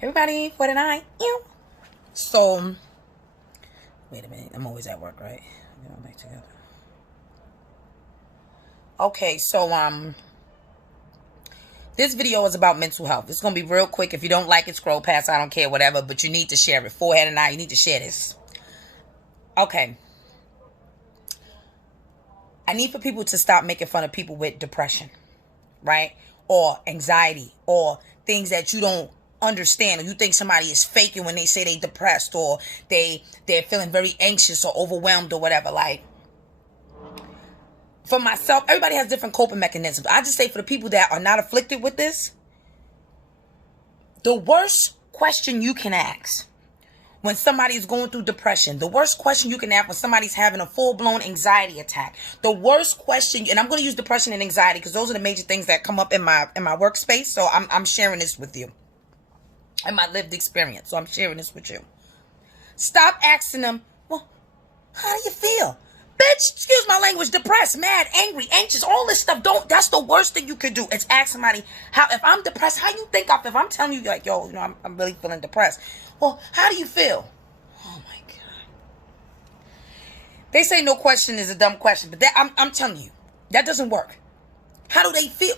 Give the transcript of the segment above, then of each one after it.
Everybody, 49. Ew. So, wait a minute. I'm always at work, right? Get on back together. Okay, so, this video is about mental health. It's going to be real quick. If you don't like it, scroll past. I don't care, whatever. But you need to share it. Forehead and I, you need to share this. Okay. I need for people to stop making fun of people with depression, right? Or anxiety, or things that you don't understand, or you think somebody is faking when they say they depressed, or they're feeling very anxious or overwhelmed or whatever. Like, for myself, everybody has different coping mechanisms. I just say for the people that are not afflicted with this, the worst question you can ask when somebody is going through depression, the worst question you can ask when somebody's having a full-blown anxiety attack, the worst question, and I'm going to use depression and anxiety because those are the major things that come up in my workspace. So I'm sharing this with you and my lived experience. So I'm sharing this with you. Stop asking them, well, how do you feel? Bitch, excuse my language, depressed, mad, angry, anxious, all this stuff. That's the worst thing you could do. It's ask somebody, if I'm depressed, how you think I feel? If I'm telling you, like, yo, I'm really feeling depressed. Well, how do you feel? Oh my God. They say no question is a dumb question, but I'm telling you, that doesn't work. How do they feel?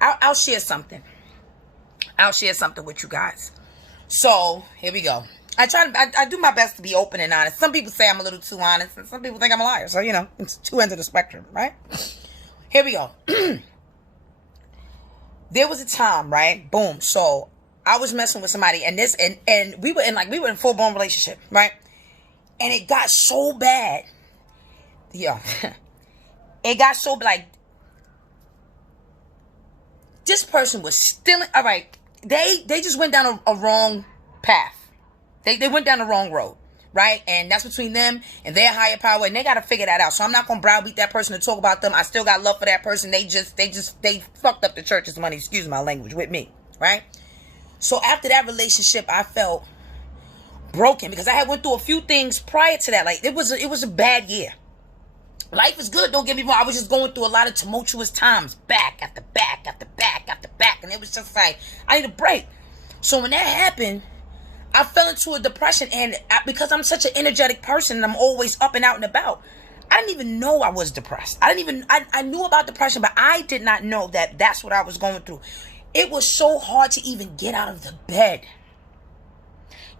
I'll share something. I'll share something with you guys. So, here we go. I do my best to be open and honest. Some people say I'm a little too honest, and some people think I'm a liar. So, it's two ends of the spectrum, right? Here we go. There was a time, right? Boom. So, I was messing with somebody, and we were in full-blown relationship, right? And it got so bad. Yeah. It got so, like, this person was stealing. All right. They just went down a wrong path. They went down the wrong road, right? And that's between them and their higher power, and they got to figure that out. So I'm not going to browbeat that person to talk about them. I still got love for that person. They fucked up the church's money, excuse my language, with me, right? So after that relationship, I felt broken because I had went through a few things prior to that. Like, it was a bad year. Life is good, don't get me wrong. I was just going through a lot of tumultuous times, back after back after back after back, and it was just like, I need a break. So when that happened, I fell into a depression, and because I'm such an energetic person and I'm always up and out and about, I didn't even know I was depressed. I knew about depression, but I did not know that that's what I was going through. It was so hard to even get out of the bed.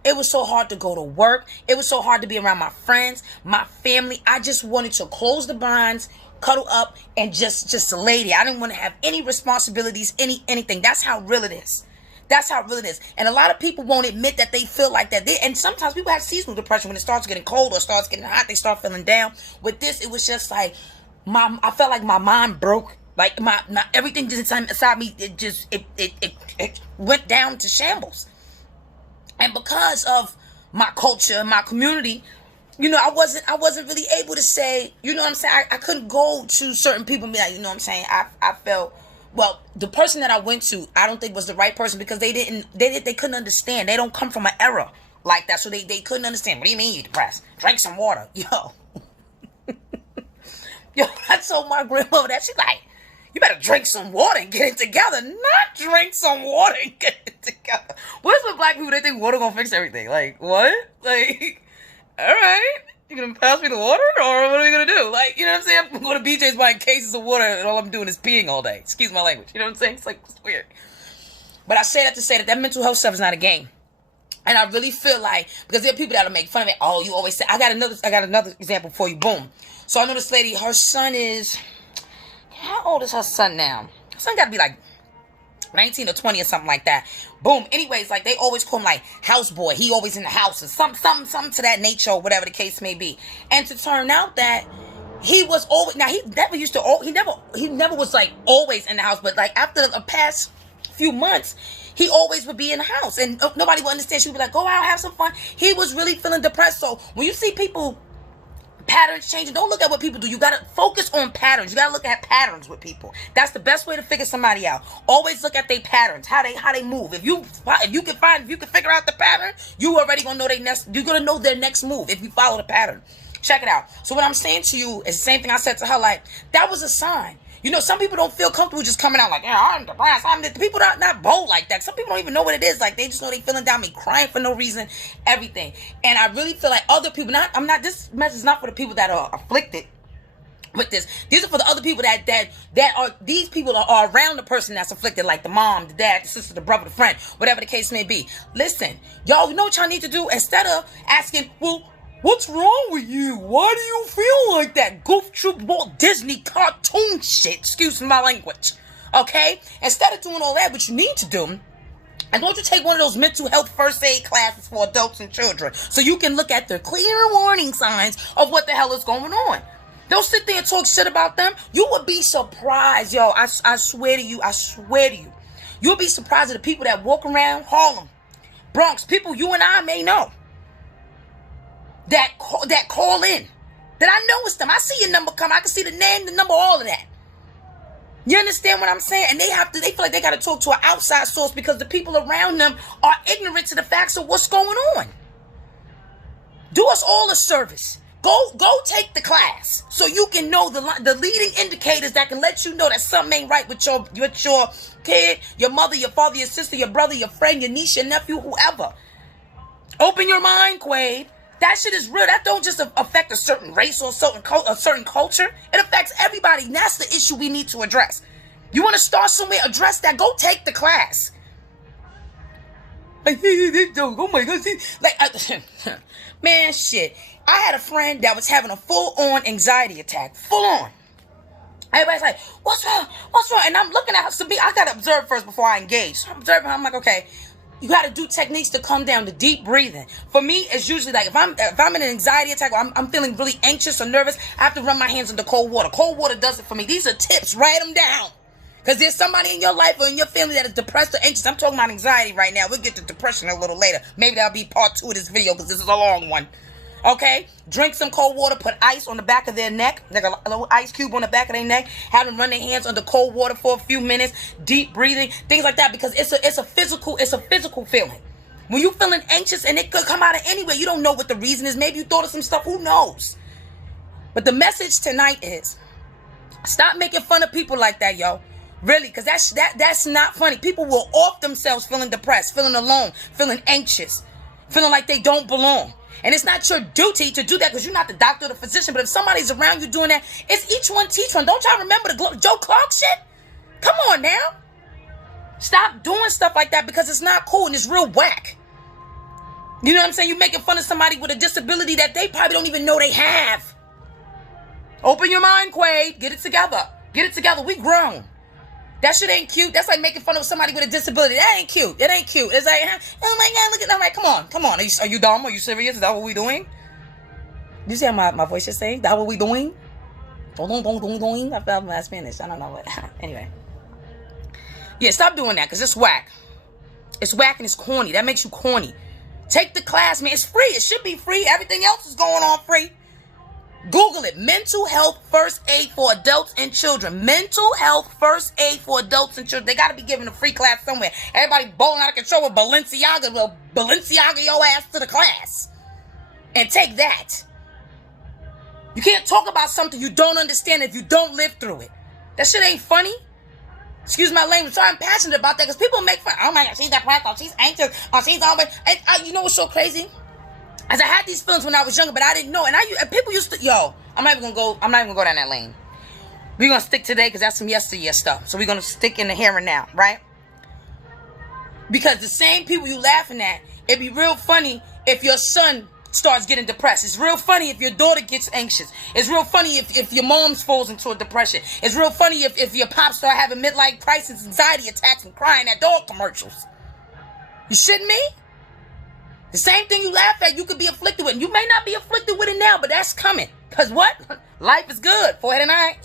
It was so hard to go to work. It was so hard to be around my friends, my family. I just wanted to close the blinds, cuddle up, and just lay there. I didn't want to have any responsibilities, anything. That's how real it is. That's how real it is. And a lot of people won't admit that they feel like that. And sometimes people have seasonal depression. When it starts getting cold or starts getting hot, they start feeling down. With this, it was just like, I felt like my mind broke. Like my everything just inside me, it went down to shambles. And because of my culture, my community, I wasn't really able to say, what I'm saying? I couldn't go to certain people and be like, what I'm saying? I felt, well, the person that I went to, I don't think was the right person because they couldn't understand. They don't come from an era like that. So they couldn't understand. What do you mean you're depressed? Drink some water. Yo, I told my grandmother that. She's like, you better drink some water and get it together. Not drink some water and get it together. What's with black people? They think water gonna fix everything. Like, what? Like, all right. You gonna pass me the water? Or what are we gonna do? Like, you know what I'm saying? I'm going to BJ's buying cases of water and all I'm doing is peeing all day. Excuse my language. You know what I'm saying? It's like, it's weird. But I say that to say that mental health stuff is not a game. And I really feel like, because there are people that'll make fun of it. Oh, you always say, I got another example for you. Boom. So I know this lady, her son is, how old is her son now? Her son got to be like 19 or 20 or something like that. Boom. Anyways, like, they always call him like houseboy. He always in the house or something to that nature or whatever the case may be. And to turn out that he was always, now he never was like always in the house, but like after the past few months, he always would be in the house and nobody would understand. She would be like, go out, have some fun. He was really feeling depressed. So when you see people, patterns changing, don't look at what people do. You got to focus on patterns. You got to look at patterns with people. That's the best way to figure somebody out. Always look at their patterns, how they move. If you can figure out the pattern, you already gonna know you're gonna know their next move if you follow the pattern. Check it out. So what I'm saying to you is the same thing I said to her. Like, that was a sign. You know, some people don't feel comfortable just coming out like, yeah, I'm depressed. People not bold like that. Some people don't even know what it is. Like, they just know they feeling down, me crying for no reason, everything. And I really feel like other people, this message is not for the people that are afflicted with this. These are for the other people that are, these people are around the person that's afflicted, like the mom, the dad, the sister, the brother, the friend, whatever the case may be. Listen, y'all know what y'all need to do? Instead of asking, well, what's wrong with you? Why do you feel like that? Goof Troop Walt Disney cartoon shit. Excuse my language. Okay? Instead of doing all that, what you need to do, and don't you take one of those mental health first aid classes for adults and children so you can look at the clear warning signs of what the hell is going on. Don't sit there and talk shit about them. You would be surprised, yo. I swear to you. I swear to you. You'll be surprised at the people that walk around Harlem, Bronx, people you and I may know. That call in, that I know it's them. I see your number come. I can see the name, the number, all of that. You understand what I'm saying? And they feel like they got to talk to an outside source because the people around them are ignorant to the facts of what's going on. Do us all a service. Go take the class so you can know the leading indicators that can let you know that something ain't right with your kid, your mother, your father, your sister, your brother, your friend, your niece, your nephew, whoever. Open your mind, Quade. That shit is real. That don't just affect a certain race or a certain culture. It affects everybody. And that's the issue we need to address. You want to start somewhere, address that. Go take the class. Oh my God. Like, man, shit. I had a friend that was having a full-on anxiety attack. Full-on. Everybody's like, what's wrong? What's wrong? And I'm looking at her. I got to observe first before I engage. So I'm observing her. I'm like, okay. You got to do techniques to calm down, the deep breathing. For me, it's usually like if I'm in an anxiety attack or I'm feeling really anxious or nervous, I have to run my hands into cold water. Cold water does it for me. These are tips. Write them down. Because there's somebody in your life or in your family that is depressed or anxious. I'm talking about anxiety right now. We'll get to depression a little later. Maybe that'll be part 2 of this video because this is a long one. Okay? Drink some cold water. Put ice on the back of their neck. Like a little ice cube on the back of their neck. Have them run their hands under cold water for a few minutes. Deep breathing. Things like that. Because it's a physical feeling. When you're feeling anxious and it could come out of anywhere. You don't know what the reason is. Maybe you thought of some stuff. Who knows? But the message tonight is stop making fun of people like that, yo. Really, because that's not funny. People will off themselves feeling depressed, feeling alone, feeling anxious, feeling like they don't belong. And it's not your duty to do that because you're not the doctor or the physician. But if somebody's around you doing that, it's each one teach one. Don't y'all remember the Joe Clark shit? Come on now. Stop doing stuff like that because it's not cool and it's real whack. You know what I'm saying? You're making fun of somebody with a disability that they probably don't even know they have. Open your mind, Quade. Get it together. Get it together. We grown. That shit ain't cute. That's like making fun of somebody with a disability. That ain't cute. It ain't cute. It's like, oh my God, look at that. I'm like, come on. Are you dumb? Are you serious? Is that what we doing? You see how my voice is saying? That what we doing? Doing. I felt my Spanish. I don't know what. Anyway. Yeah, stop doing that because it's whack. It's whack and it's corny. That makes you corny. Take the class, man. It's free. It should be free. Everything else is going on free. Google it. Mental health first aid for adults and children. Mental health first aid for adults and children. They got to be giving a free class somewhere. Everybody bowling out of control with Balenciaga. Well, Balenciaga your ass to the class. And take that. You can't talk about something you don't understand if you don't live through it. That shit ain't funny. Excuse my language. So I'm passionate about that because people make fun. Oh my God, she's depressed. Oh, she's anxious. Oh, she's always. And you know what's so crazy? As I had these feelings when I was younger, but I didn't know. And people used to, I'm not even gonna go down that lane. We're gonna stick today because that's some yesteryear stuff. So we're gonna stick in the here and now, right? Because the same people you laughing at, it'd be real funny if your son starts getting depressed. It's real funny if your daughter gets anxious. It's real funny if your mom falls into a depression. It's real funny if your pops start having midlife crisis, anxiety attacks, and crying at dog commercials. You shitting me? The same thing you laugh at, you could be afflicted with. And you may not be afflicted with it now, but that's coming. Because what? Life is good. Forehead and eye.